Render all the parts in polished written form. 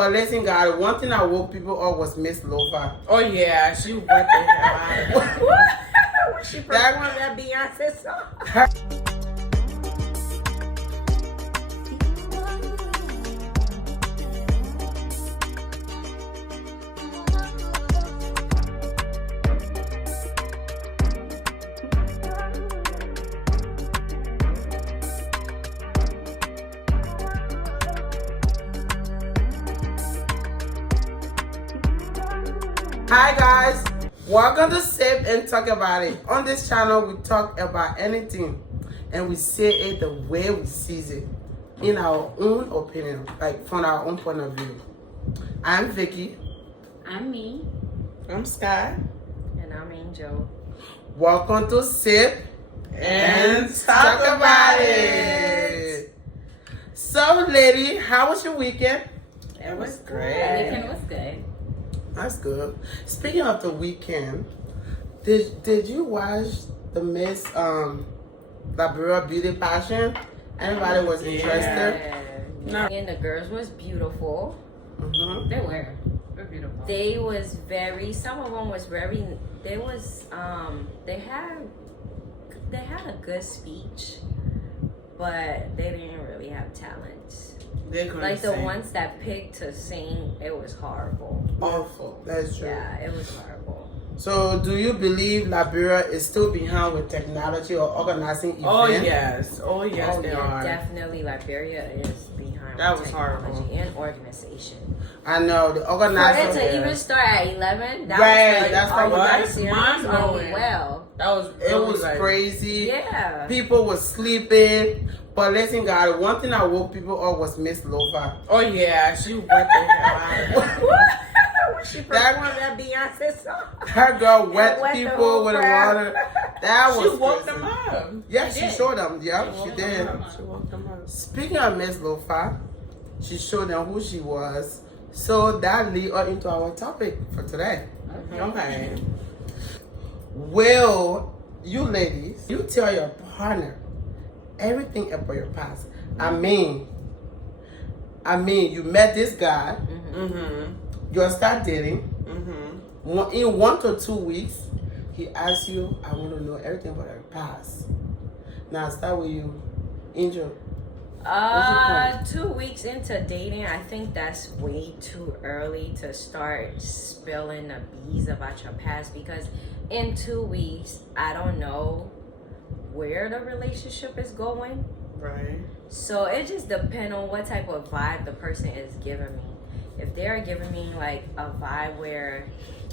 But listen, God, one thing that woke people up was Miss Lofa. Oh yeah, she went the hell out of it. When she performed that Beyonce song. Hi guys, welcome to Sip and Talk About It. On this channel, we talk about anything and we say it the way we see it, in our own opinion, like from our own point of view. I'm Vicky. I'm me. I'm Sky. And I'm Angel. Welcome to Sip And Talk About It. So, lady, how was your weekend? It was The great. weekend was good. That's good. Speaking of the weekend, did you watch the Miss Liberia Beauty Passion? Anybody was interested? No. And the girls was beautiful. Mm-hmm. They were. They're beautiful. They was very. Some of them was very. They was. They had a good speech, but they didn't really have talent. They couldn't Like the sing. ones that picked to sing, it was horrible. Awful. That's true. Yeah, it was horrible. So, do you believe Liberia is still behind with technology or organizing events? Oh yes. Oh yes, Oh they yeah, are. definitely Liberia is behind That with was technology horrible. and organization. I know the For organizers. it to even start at 11, that Right, was like, that's are you what- guys serious? mind-blowing. Oh, well. That was It was like, crazy. Yeah. People were sleeping. But listen, God, one thing that woke people up was Miss Lofa. Oh yeah, she went the hell out of it. When she performed that Beyonce song. Her girl wet Wet the people whole with the crowd. water. That was She woke crazy. them up. Yeah, She she did. showed them. Yeah, she woke did. them up. She woke them up. Speaking of Miss Lofa, she showed them who she was. So that lead us into our topic for today. Okay. Will you ladies, you tell your partner everything about your past? I mean, you met this guy, Mm-hmm. you start dating. Mm-hmm. In 1 to 2 weeks, he asks you, I want to know everything about your past. Now, I'll start with you, Angel. 2 weeks into dating, I think that's way too early to start spilling the bees about your past, because in 2 weeks, I don't know where the relationship is going. Right. So it just depends on what type of vibe the person is giving me. If they're giving me like a vibe where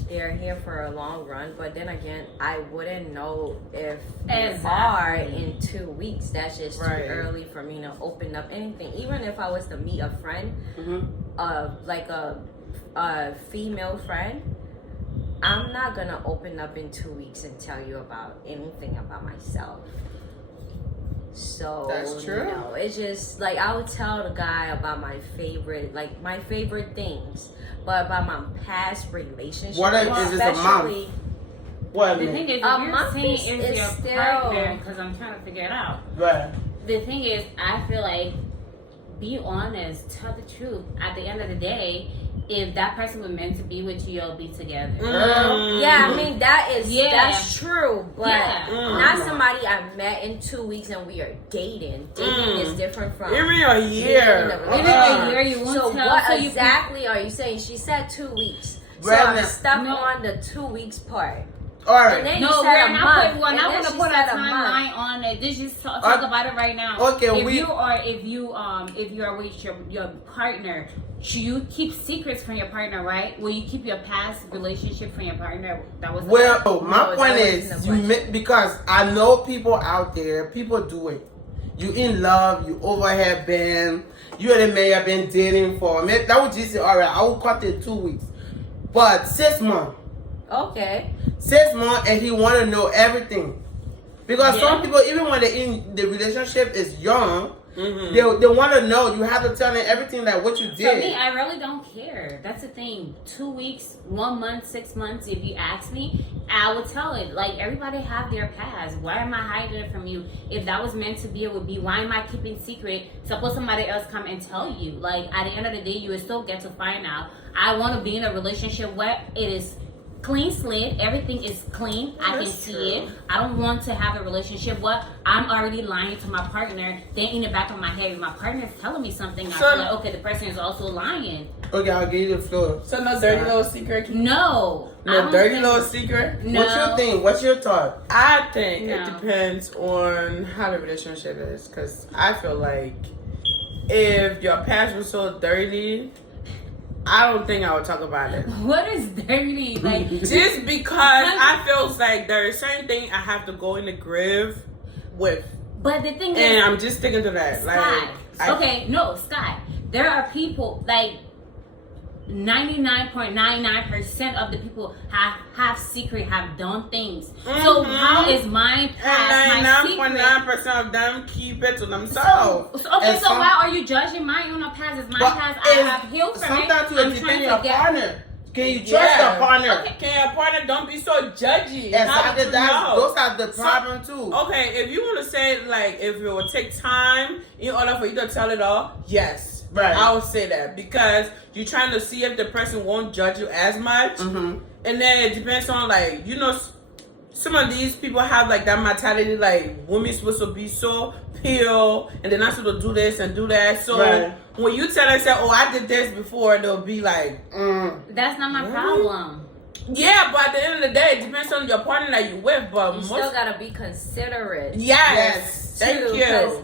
they're here for a long run, but then again, I wouldn't know if they Exactly. are in 2 weeks. That's just Right. too early for me to open up anything. Even if I was to meet a friend, like a female friend, I'm not gonna open up in 2 weeks and tell you about anything about myself. So That's true. No, it's just like I would tell the guy about my favorite things, but about my past relationship. What if it's just a month? especially- What? The thing is, if A you're month saying is is your still- partner, because I'm trying to figure it out. Right. The thing is, I feel like, be honest, tell the truth. At the end of the day, if that person was meant to be with you, you'll be together. Yeah, I mean that's true, but Yeah. not somebody I met in 2 weeks and we are dating. Dating is different from Give me a year. being in Even a year, you won't So tell. what so you exactly are you saying? She said 2 weeks. So Right I'm now- stuck No. on the 2 weeks part. All And right. then No, you said we're a not month. putting. We're and not then going to she put a said month. timeline on it. This just talk about it right now. Okay, if we- you are, if you are with your partner, should you keep secrets from your partner, right? Will you keep your past relationship from your partner? That was the Well, question. my No, point that is, wasn't the you question. because I know people out there, people do it. You in love, you overhead been, you and the may have been dating for, that would just say, all right, I will cut it 2 weeks. But 6 months. Okay. 6 months and he want to know everything. Because Yeah. some people, even when they're in the relationship is young, They want to know. You have to tell them everything that what you For did. me, I really don't care. That's the thing. 2 weeks, 1 month, 6 months. If you ask me, I would tell it. Like, everybody have their past. Why am I hiding it from you? If that was meant to be, it would be. Why am I keeping secret? Suppose somebody else come and tell you. Like, at the end of the day, you will still get to find out. I want to be in a relationship where it is clean slate, everything is clean. I can see it. I don't want to have a relationship where I'm already lying to my partner. Then in the back of my head, if my partner is telling me something, I feel like, okay, the person is also lying. Okay, I'll give you the floor. So no dirty little secret? No. I No don't dirty think- little secret? No. What's your thing? What's your thought? I think it No. depends on how the relationship is. Because I feel like if your past was so dirty, I don't think I would talk about it. What is dirty? Like, Just because I feel like there is certain things I have to go in the grave with. but the thing And is, I'm just sticking to that. Scott. Like, Okay, no, Scott. There are people like 99.99% of the people have secret, have done things. So how is mine past my secret? 99.9% of them keep it to themselves. So, okay, And so some- why are you judging mine on a past? Is my But past? I it's- have healed from it. sometimes you I'm depend trying your to get. partner. Can you trust Yeah. your partner? Okay. Can your partner don't be so judgy? How would Exactly. you know? Those are the problem too. Okay, if you want to say like if it would take time in order for you to tell it all, yes. Right. I would say that because you're trying to see if the person won't judge you as much. Mm-hmm. And then it depends on like, you know, some of these people have like that mentality like women supposed to be so pure and they're not supposed to do this and do that. So Right. when you tell them, say, oh, I did this before, they'll be like, That's not my Really? problem. yeah, but at the end of the day, it depends on your partner that you with. But You most, still gotta be considerate. yes, thank too, you. 'cause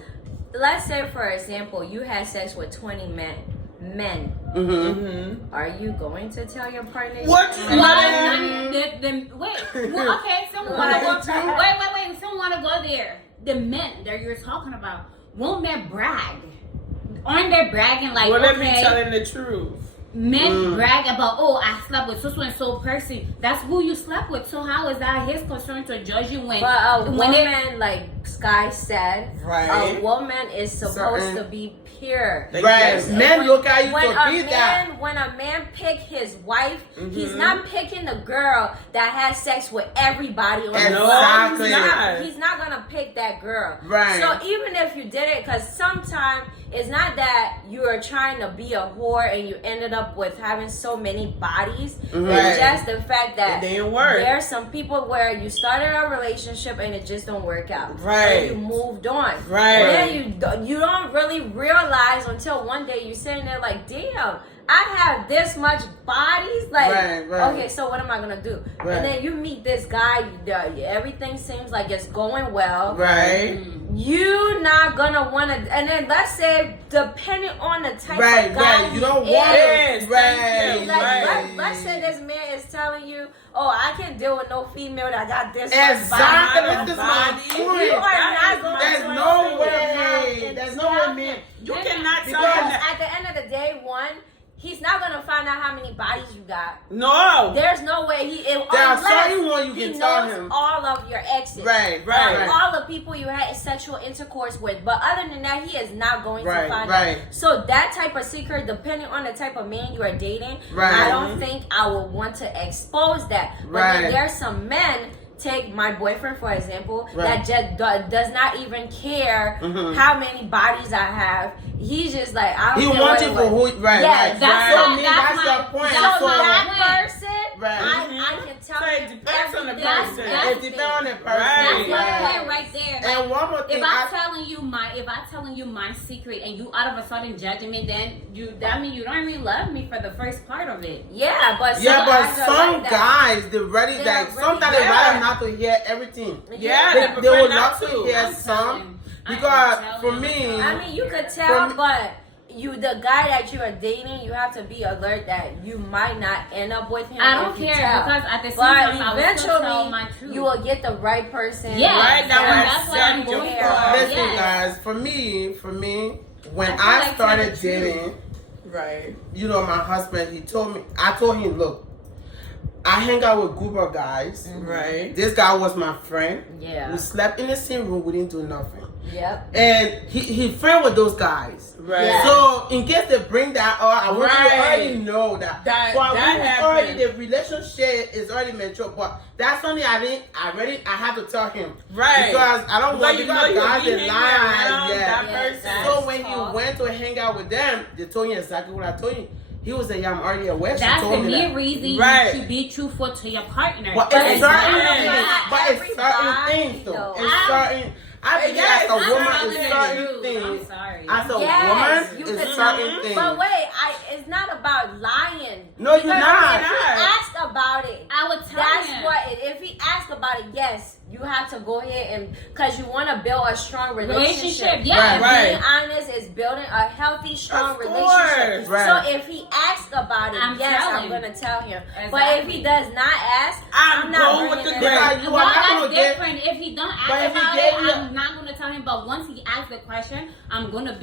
let's say, for example, you had sex with 20 men. Mm-hmm. Mm-hmm. Are you going to tell your partner? What you had Why? sex? Wait. Well, okay. Someone wanna go. Wait. Someone wanna go there. The men that you're talking about, won't men brag? Aren't they bragging like, Well, let me okay? telling the truth. Men brag about, oh, I slept with so and so person. That's who you slept with. So how is that his concern to judge you when? But a when they- woman, like Sky said, Right. a woman is supposed to be pure. Thank Right. you. Men look at you When to a be that. man, when a man pick his wife, he's Mhm. not picking the girl that has sex with everybody on the No, block. Exactly. he's not. He's not gonna pick that girl. Right. So even if you did it, because sometimes it's not that you are trying to be a whore and you ended up with having so many bodies. Right. It's just the fact that It didn't work. there's some people where you started a relationship and it just don't work out. Right. And you moved on. Right. And then you don't really realize until one day you're sitting there like, damn, I have this much bodies. Like, Right, right. okay, so what am I gonna do? Right. And then you meet this guy, everything seems like it's going well. Right. You not gonna wanna, and then let's say depending on the type Right. of guy Right. You don't he want is, Yes, it. thank Right. you. like, Right. let's say this man is telling you, oh, I can't deal with no female that got this much Exactly. body. This is my Body. point. You are That not is going my There's to no sit way. there and There's no tell way, man. You cannot tell Because him Because that. at the end of the day, one, he's not gonna find out how many bodies you got. No. There's no way he. There are unless certain ones you he can tell knows him. all of your exes. Right. Right. Right. All the people you had sexual intercourse with, but other than that, he is not going Right, to find right. out. So that type of secret, depending on the type of man you are dating, Right. I don't think I would want to expose that. But Right. then there's some men. Take my boyfriend for example, Right. that just does not even care Mhm. how many bodies I have. He's just like, I don't He care wants what you it for was. who? Right. Yes, Right. that's So my- me, that's that's my- your point. that's So So that person, Right. I can tell So it him depends on the everything. person. That's- it depends on the person. Right. That's my Right. point right there. Like, And one more thing. if I'm telling you my secret and you all of a sudden judging me, then that means you don't really love me for the first part of it. Yeah, but some Yeah, but guys are some like that. guys, they're ready. They're Like ready. sometimes they Yeah. rather not to hear everything. Yeah, They, they they prefer would not love to to. hear I'm some telling- I am because telling for you. me, I mean, you could tell, From- but the guy that you are dating, you have to be alert that you might not end up with him. I don't if you care tell. because at the same But time I will still tell my eventually, truth. you will get the right person. Yeah, Right, that and will that's what I'm accept your going flaws. for. listen, Yes. guys. For me, when I feel I like started telling the truth. dating, Right. you know, my husband, I told him, look, I hang out with a group of guys. Right. This guy was my friend. Yeah. We slept in the same room. We didn't do nothing. Yep. and he friend with those guys. Right. Yeah. So in case they bring that up, I want you to Right. already know that. That But already happened. the relationship is already mature. But that's something I have to tell him. Right. Because I don't want you because know guys you in be line. hanging around Yeah. that Yeah, person. that's So when he tough. went to hang out with them, they told you exactly what I told you. He was a I'm already aware. She That's told the me main that. reason Right. you should be truthful to your partner. But But it's it's certain not things. But it's certain everybody, things though. though. It's certain. I think Yes, as a I'm woman, telling it's you. certain I'm things. sorry. As a Yes, woman, you it's can- certain things. But wait, it's not about lying. No, you're Because not. If he asks about it, I would tell that's him. what. If he asks about it, yes, you have to go ahead and because you want to build a strong relationship. Relationship, yeah. Right. Being honest is building a healthy, strong Of relationship. course. Right. So if he asks about it, I'm yes, I'm telling. gonna tell him. But if he does not ask, I'm I'm not going with bringing the it up. Right. You are Well, not that's gonna get. different. If he don't But ask if he about gave it, you- I'm not gonna tell him. But once he asks the question, I'm gonna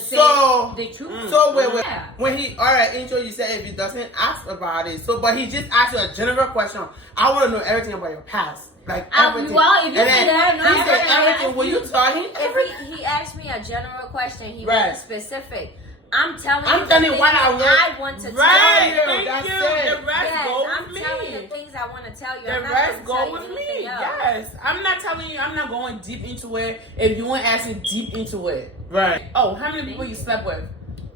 say So- the truth. So wait. Yeah. When he intro, you said if he doesn't ask about it. So, but he just asked you a general question. I want to know everything about your past, like everything. well, if you and say then that, he no, said I- everything. Will you tell him? If he asked me a general question, he Right. wasn't specific. I'm telling I'm you telling the you what things I I want to Right. tell you. Tell you, Thank that's you. it. The rest Yes, go I'm with telling you me. the things I want to tell you. The I'm not rest gonna go tell you with anything me. else. Yes. I'm not telling you. I'm not going deep into it. If you want asking deep into it. Right. Oh, how many people you slept with?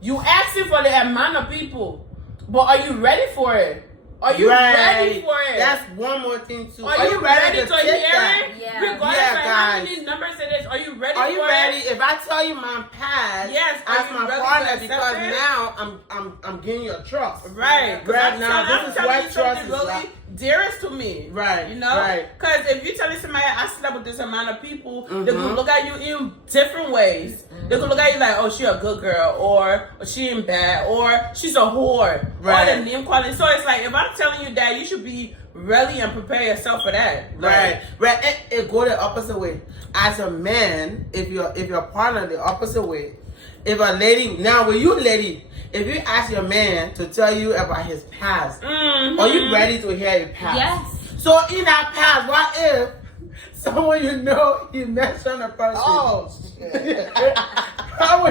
You asking for the amount of people, but are you ready for it? Are you ready for it? That's one more thing too. Are you ready to take hear that? it? Yeah. Regardless Yeah, of how guys. many numbers it is, are you ready Are for you it? ready? If I tell you my past, Yes, are as you my ready to partner, accept because it? now I'm giving you a trust. Right. 'Cause Right I'm now, telling- this is I'm what telling you trust something is really like. dearest to me. Right, You know? right. Because if you telling somebody I slept with this amount of people, they Mhm. could look at you in different ways. They could look at you like, oh, she a good girl, or she ain't bad, or she's a whore, Right. or the name quality. So it's like, if I'm telling you that, you should be ready and prepare yourself for that. Right, right. It go the opposite way. As a man, if your partner the opposite way, if a lady now when you lady, if you ask your man to tell you about his past, Mhm. are you ready to hear your past? Yes. So in that past, what if someone you know you mentioned a person? Oh, How are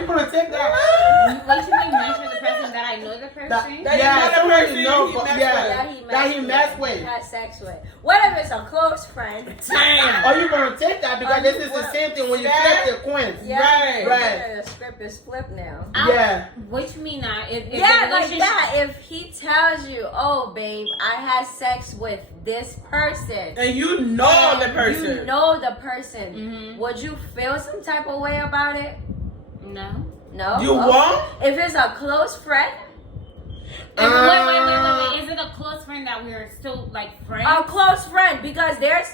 you gonna take that? What you mean mention the person that I know the person? That yeah, you know the someone person you know, he but messed yeah, with. that he messed with. had sex with. What if it's a close friend? Damn. Are you gonna take that? Because Are this you- is the what- same thing when you Yeah. flip the coins. Yeah, Right. Right. The script is flipped now. Yeah. What you mean now? If Yeah, the like relationship- that. If he tells you, "Oh, babe, I had sex with this person," And you know the and person. you know the person, Mhm. would you feel some type of way about it? No. No. You Okay. won't? If it's a close friend, Wait. Is it a close friend that we're still like friends? a close friend, because there's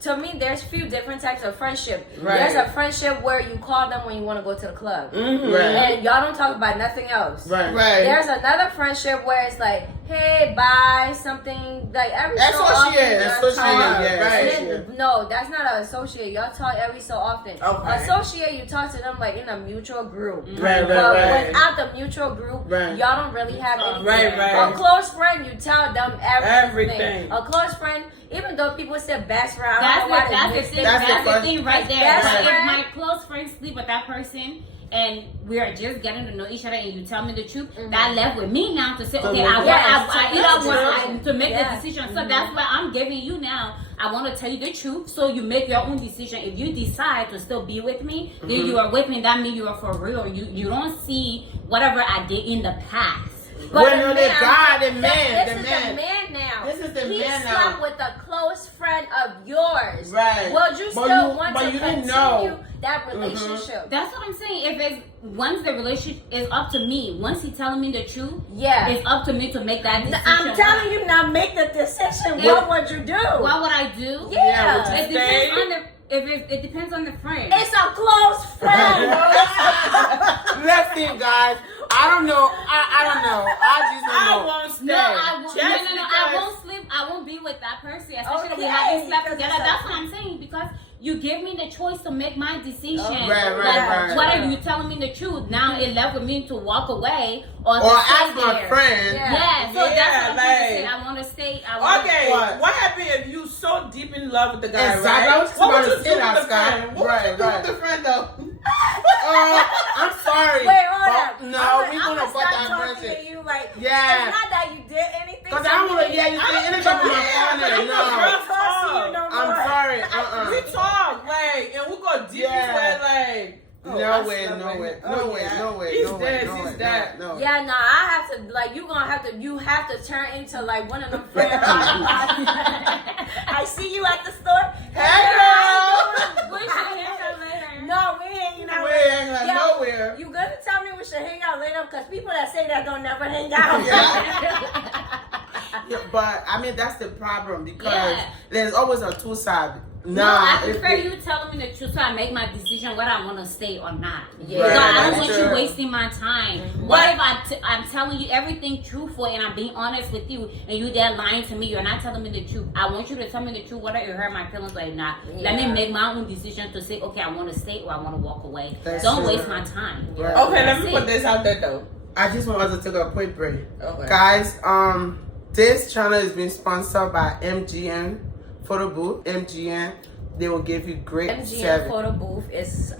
to me there's few different types of friendship. Right. There's a friendship where you call them when you want to go to the club, Mhm. Right. and y'all don't talk about nothing else. Right. Right. There's another friendship where it's like, hey, bye, something like every so Associate, often. y'all associate, talk. yeah, And associate. then- no, that's not an associate. Y'all talk every so often. Okay. Associate, you talk to them like in a mutual group. Right, right, But right. without the mutual group, Right. y'all don't really have anything. Right, right. A close friend, you tell them everything. Everything. A close friend, even though people say best friend, I That's don't know why the they thing. mix it. That's the That's the first- thing right there. Best Like, friend. if my close friends sleep with that person and we are just getting to know each other and you tell me the truth, that left with me now to say, To okay, make I it- Yes, either to want to make Yeah. the decision. So that's why I'm giving you now. I want to tell you the truth, so you make your own decision. If you decide to still be with me, then you are with me. That means you are for real. You don't see whatever I did in the past. When the you're the man- guy, the this man, is the the man. man now. This is the he man slept now. with a close friend of yours. Right. Would you But still you- want but to you didn't continue know. that relationship? That's what I'm saying. If it's once the relationship is up to me, once he's telling me the truth, Yeah. it's up to me to make that decision. I'm telling you now, make the decision. Yeah. What would you do? What would I do? Yeah. would you It depends stay? on the it depends on the friend. It's a close friend. Listen, guys. I don't know. I don't know. I just don't I know. won't stay. No, I won't. Just No. I because- won't sleep. I won't be with that person, especially if we Okay, haven't slept because together. it's a- That's what I'm saying, because you give me the choice to make my decision. Right, right, Like, right. what are you telling me the truth? Now it left with me to walk away or to Or stay ask my there. friend. Yeah. Yeah, so Yeah, that's what I'm trying to say. like- I want to stay. I I want. Okay, What? what happened if you so deep in love with the guy, Exactly. right? I was What about would to you say do that, with the Scott. friend? What Right, would you do right. with the friend, though? I'm sorry. Wait, hold But up. No, I'm we're gonna gonna put stop that talking person. to you like. Yeah. It's not that you did anything. Because I don't want to hear you say anything from my phone. I No. don't trust you no I'm more. sorry. We talk, like, and we go deep Yeah. where, like, No way, no way, no way, no way. He's no this, way, he's no, that. No. Yeah, no, I have to like you have to turn into like one of them friends. I see you at the store. Hey, girl. We should hang out later. No, we ain't out We later. ain't got Yo, nowhere. You gonna tell me we should hang out later? Because people that say that don't never hang out. Yeah, but I mean that's the problem because Yeah. there's always a two side. No, I prefer you telling me the truth so I make my decision whether I want to stay or not. Yeah, Right, So I don't that's want true. you wasting my time. What if I'm telling you everything truthful and I'm being honest with you and you there lying to me? You're not telling me the truth. I want you to tell me the truth whether it hurt my feelings or not. Let me Yeah. make my own decision to say, okay, I want to stay or I want to walk away. That's Don't true. waste my time. Right. Okay, let That's me it. put this out there, though. I just want us to take a quick break. Okay. Guys, this channel is being sponsored by MGN Photo Booth. MGN, they will give you great MGM service. Photo Booth is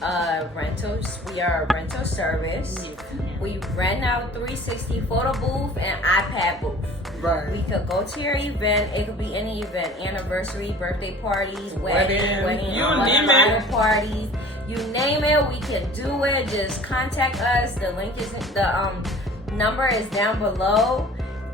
rentals. We are a rental service. We rent out 360 photo booth and iPad booth. Right. We could go to your event. It could be any event: anniversary, birthday parties, Wedding, you name bridal it. parties. You name it, we can do it. Just contact us. The link is number is down below,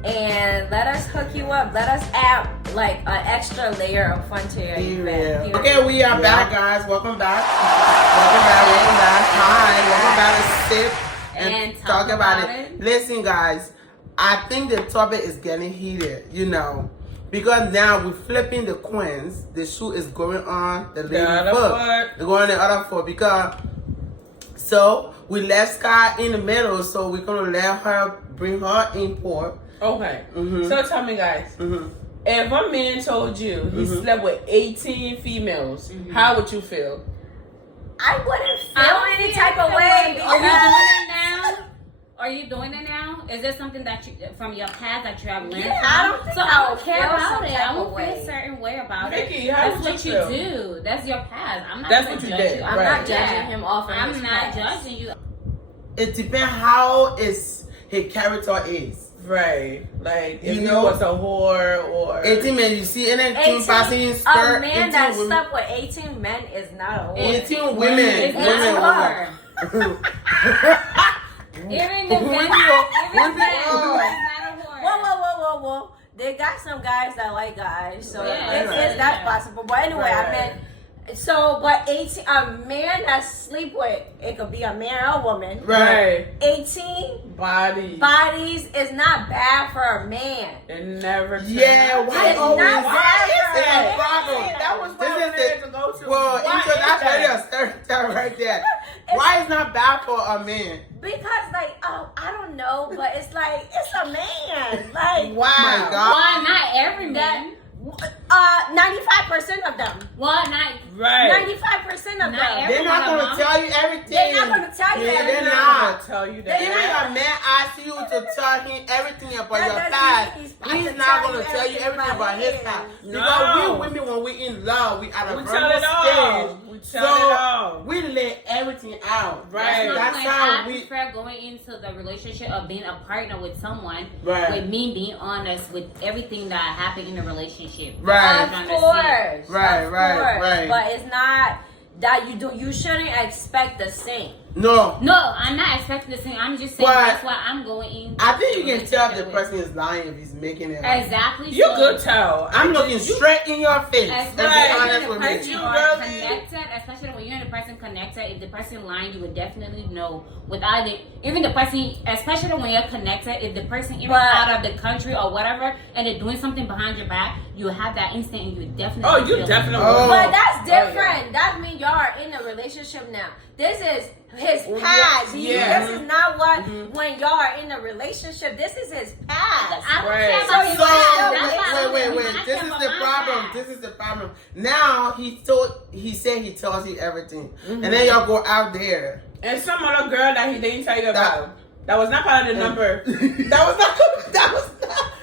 and let us hook you up. Let us add like an extra layer of fun to your event. Period. Okay, we are back, guys. Welcome back. Welcome back. Welcome back. Hi. Welcome back to Sip and talk about it. Listen, guys. I think the topic is getting heated. You know, because now we're flipping the coins. The shoe is going on the lady other foot. foot. They're going on the other foot because. So we left Sky in the middle. So we're gonna let her bring her import. Okay. Mhm. So tell me, guys. Mm-hmm. If a man told you he slept with 18 females, how would you feel? I wouldn't I feel don't any see type of it. way. Are you because- doing it now? Are you doing it now? Is there something that you from your past that you have learned? Yeah, from? I don't think so I I would don't care feel about some it. type I of won't feel way. a certain way about Vicky, it. how That's would what you you feel? do. That's your past. I'm not That's gonna what you judge did, you. I'm right. not judging him off of I'm his not past. judging you. It depends how his character is. Right. Like, if You you know- was a whore or... 18 men, you see anything 18 passing in a skirt, man 18 that women. slept with 18 men is not a whore. 18 women. It's not women. her. Even the Women, men, women, even women, men, oh. it's not a whore. Whoa. They got some guys that like guys, so Yeah, it right. is that possible. But anyway, Right. I meant but 18 a man that sleep with, it could be a man or a woman. Right. 18 Body. bodies is not bad for a man. It never Yeah, why It's always? not Why bad is for a that man. a problem? That was what I This is wanted the- to go to. Well, Why intro, is that's that? really a stereotype right there. Why is not bad for a man? Because like, I don't know, but it's like it's a man. Like Wow. My God. Why not every that man? 95% of them. Why not? Right. 95% of Not them. every- They're not going to tell you everything. They're not gonna tell you Yeah, everything. they're I'm not. gonna tell you that. Even if a man asks you to tell him everything about That your doesn't past, mean he's supposed he's to not tell going you to tell you everything everything about about his him. past. No. Because we women, when we in love, we at a We tell vulnerable it all. stage. We tell it all. We let everything out. Right. That's When how I we. prefer going into the relationship of being a partner with someone, Right. with me being honest with everything that happened in the relationship. Right. That's Of what I'm trying to say. course. Right, of right, course. right. But it's not that you shouldn't expect the same. No. No, I'm not expecting the same. I'm just saying But that's why I'm going in. I think you can tell if the with. person is lying if he's making it up. Exactly. You so. could tell. I'm looking straight in your face. And be Right. honest Especially with when the me. person You are really- connected, especially when you and the person connected. If the person lying, you would definitely know without it. Even the person, especially when you're connected, if the person even But- out of the country or whatever, and they're doing something behind your back, you have that instinct, and you definitely. Oh, you feel it. definitely. Oh. But that's yeah. different. That means y'all are in a relationship now. This is his Oh, past. yeah. This is not what when y'all are in a relationship. This is his past. I don't Right. care So about you the So past. know, That's why I wait. don't- I This care is about the my problem. past. This is the problem. Now he said he tells you everything, and then y'all go out there. And some other girl that he didn't tell you That- about. That was not part of the number.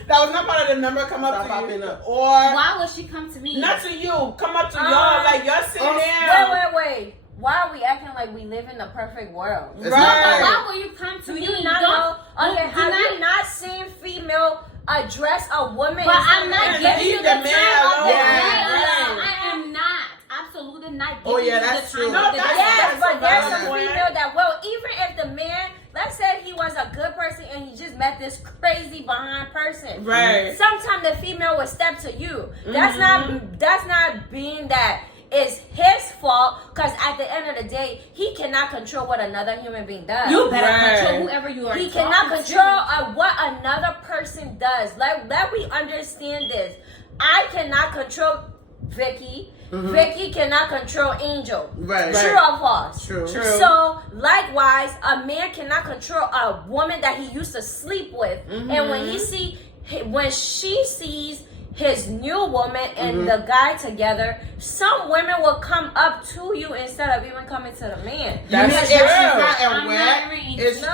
That was not part of the number come up Stop to popping you, up. or Why would she come to me? not to you, come up to y'all, like y'all sitting Wait, there. wait. Why are we acting like we live in the perfect world? It's Right. not Why would you come to Do me? you not know? Okay, have you not seen female address a woman? But I'm in not some- giving you leave the the time man of the alone. day. Yeah, I am not. Absolutely not Oh, giving yeah, you that's the true. time No, of the that's- day. Yes, that's but there's a some valid female that will, even if the man, let's say he was a good person and he just met this crazy behind person. Right. Sometimes the female will step to you. Mm-hmm. That's not being that it's his fault, because at the end of the day, he cannot control what another human being does. You better Right. control whoever you are. He talking cannot to. control what another person does. Let me understand this. I cannot control Vicky. Vicky cannot control Angel. Right. True or false? True. True. So, likewise, a man cannot control a woman that he used to sleep with, and when she sees his new woman and the guy together, some women will come up to you instead of even coming to the man. You mean if she's not I'm aware? not even- If she's No.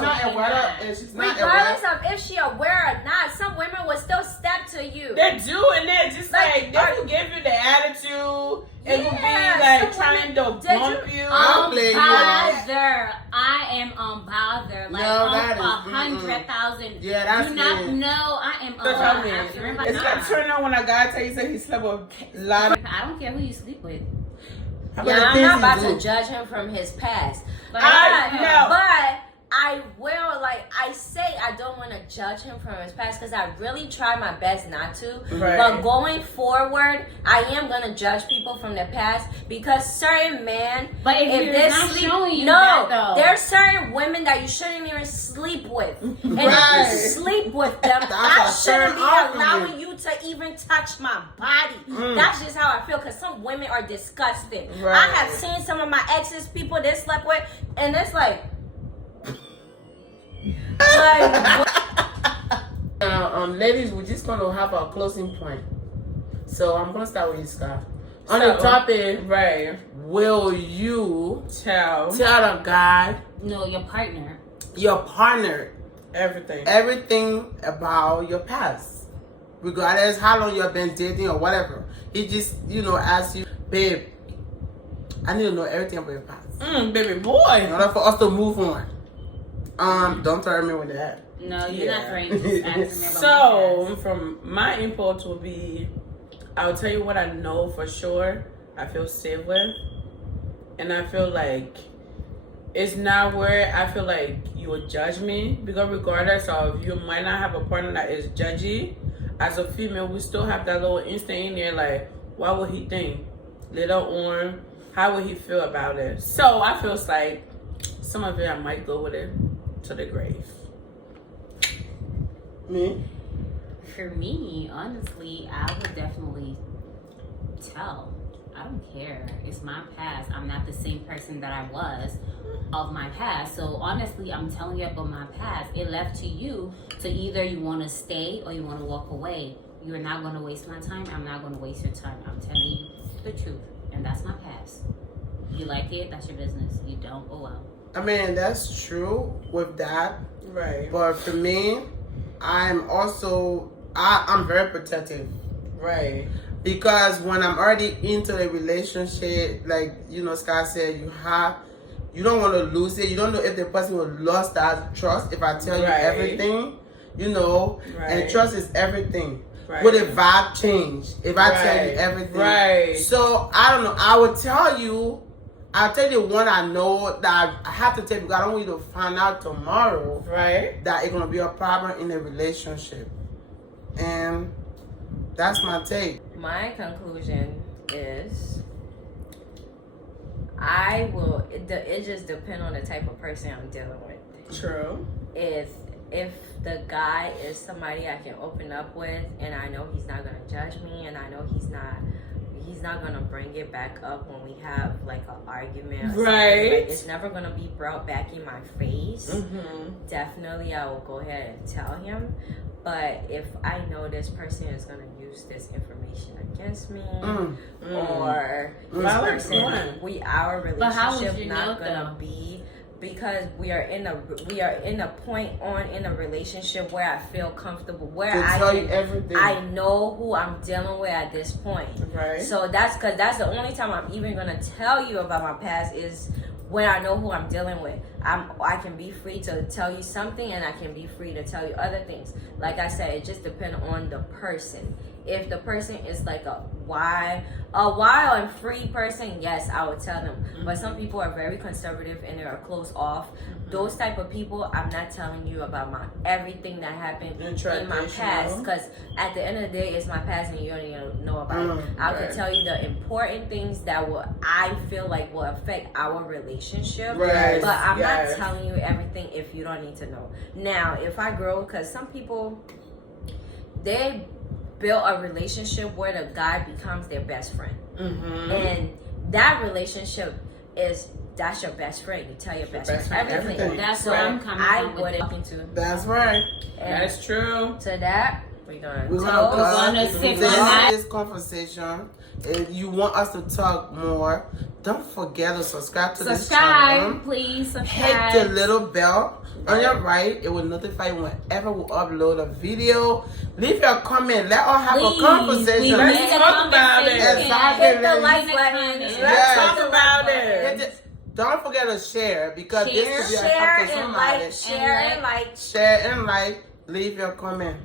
not aware? If she's not Regardless aware? of if she aware or not, some women will still step to you. They do, and they're just Like, like, they will give you the attitude. It will be Yeah, like some trying to women- did bump you- you. I'll play you out. Bother. I am unbothered. Like No, that is- 100,000. Yeah, that's Do not me. know I am That's what I mean. unbothered. It's like turn on when a guy tell you say he slept with a lot of. I don't care who you sleep with. How Yeah, about the I'm things not he about do? to judge him from his past. But I know. I will, like I say, I don't want to judge him from his past because I really try my best not to. Right. But going forward, I am gonna judge people from the past because certain men. But if they you're not showing you no, that, though. there's certain women that you shouldn't even sleep with, and if Right. you sleep with them, That's I a shouldn't be turn off for allowing you. you to even touch my body. That's just how I feel because some women are disgusting. I Right. have seen some of my exes, people they slept with, and it's like ladies, we're just gonna have a closing point. So I'm gonna start with you, Scott. On So- the topic, Right. will you Tell tell a guy, No, your partner. your partner, everything. everything about your past, regardless how long you've been dating or whatever? He just, asks you, babe, I need to know everything about your past Baby in boy. order for us to move on. Don't threaten me with that. No, you're Yeah. not threatening. Just asking me about my So, past. from my input will be, I'll tell you what I know for sure. I feel safe with, and I feel like it's not where I feel like you would judge me, because regardless of, you might not have a partner that is judgy. As a female, we still have that little instinct in there, like, what would he think later on? How would he feel about it? So I feel like some of it I might go with it to the grave. Me? For me, honestly, I would definitely tell. I don't care. It's my past. I'm not the same person that I was of my past. So honestly, I'm telling you about my past. It left to you to either you want to stay or you want to walk away. You're not going to waste my time. I'm not going to waste your time. I'm telling you the truth. And that's my past. You like it, that's your business. You don't, oh well. I mean, that's true with that. Right. But for me, I'm very protective. Right. Because when I'm already into a relationship, like, Scott said, you don't want to lose it. You don't know if the person will lose that trust if I tell you Right. everything, and Right. trust is everything. Right. Would the vibe change if I tell you Right. everything? Right. So, I don't know. I'll tell you the one I know that I have to tell you because I don't want you to find out tomorrow Right. that it's going to be a problem in a relationship. And that's my take. my conclusion is it just depends on the type of person I'm dealing with. True. If the guy is somebody I can open up with and I know he's not gonna judge me and I know he's not gonna bring it back up when we have like an argument or something. Right. Like, it's never gonna be brought back in my face. Mm-hmm. Definitely I will go ahead and tell him. But if I know this person is gonna use this information against me or this Valid person point. our But how would relationship you not know, gonna though? be because we are in a point in a relationship where I feel comfortable, where To tell you everything. I know who I'm dealing with at this point. Right. So that's the only time I'm even gonna tell you about my past is when I know who I'm dealing with. I can be free to tell you something, and I can be free to tell you other things. Like I said, it just depends on the person. If the person is like a wild and free person, yes, I would tell them. But some people are very conservative and they are closed off. Those type of people, I'm not telling you about everything that happened in my past, because at the end of the day, it's my past and you don't even know about it. I could tell you the important things that I feel like will affect our relationship, Right. but I'm not telling you everything if you don't need to know. Now, if I grow, because some people, they build a relationship where the guy becomes their best friend, and that relationship that's your best friend. You tell your best friend everything. That's what I'm coming from with talking to. That's right. And That's true. to that, we're gonna sip on that. This conversation. If you want us to talk more, don't forget to subscribe to this channel. Please subscribe. Hit the little bell on your right. It will notify you whenever we upload a video. Leave your comment. Let us have a conversation. Let's talk about it. Exactly. hit the like button. Let's talk about it. Don't forget to share, because this could be a help to somebody. Share and like. Share and like. Leave your comment.